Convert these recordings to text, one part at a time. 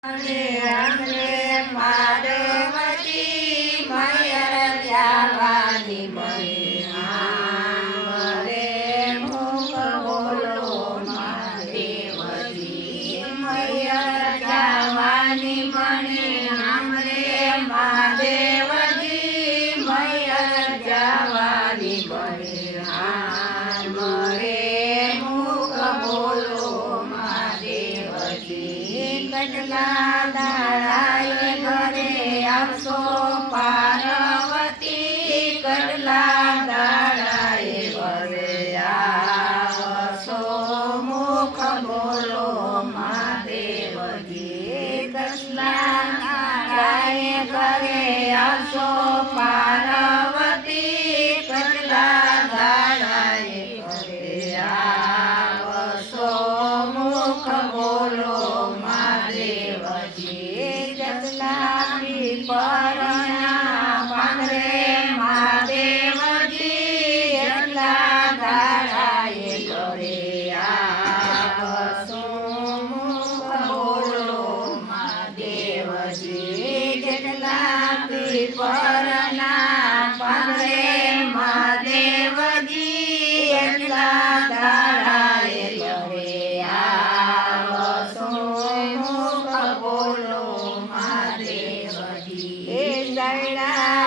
Hare Hare Madhavati Maya સંકટના દાડાએ ઘરે આવશો.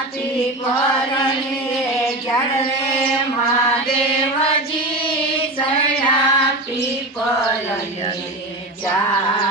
માથી પરણીએ જળવે મહાદેવજી સડા પીપળીએ જા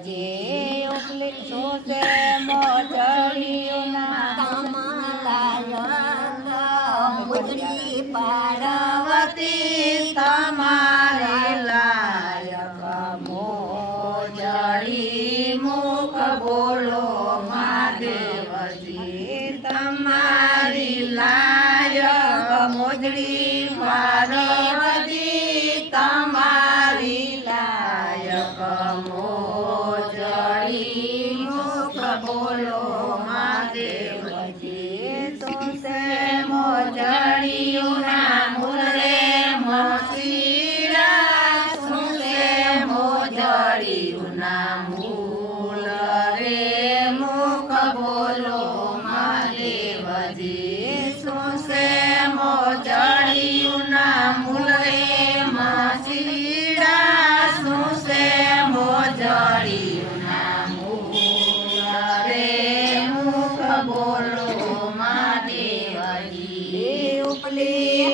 જે ઉપલી સોસે મોજળીઓના તમારા મુજરી પાર્વતી તમારે લાયક મોજળી મુખ બોલો મહાદેવજી તમારી લાયક મોજળી પાર્વતી મહાદેવજી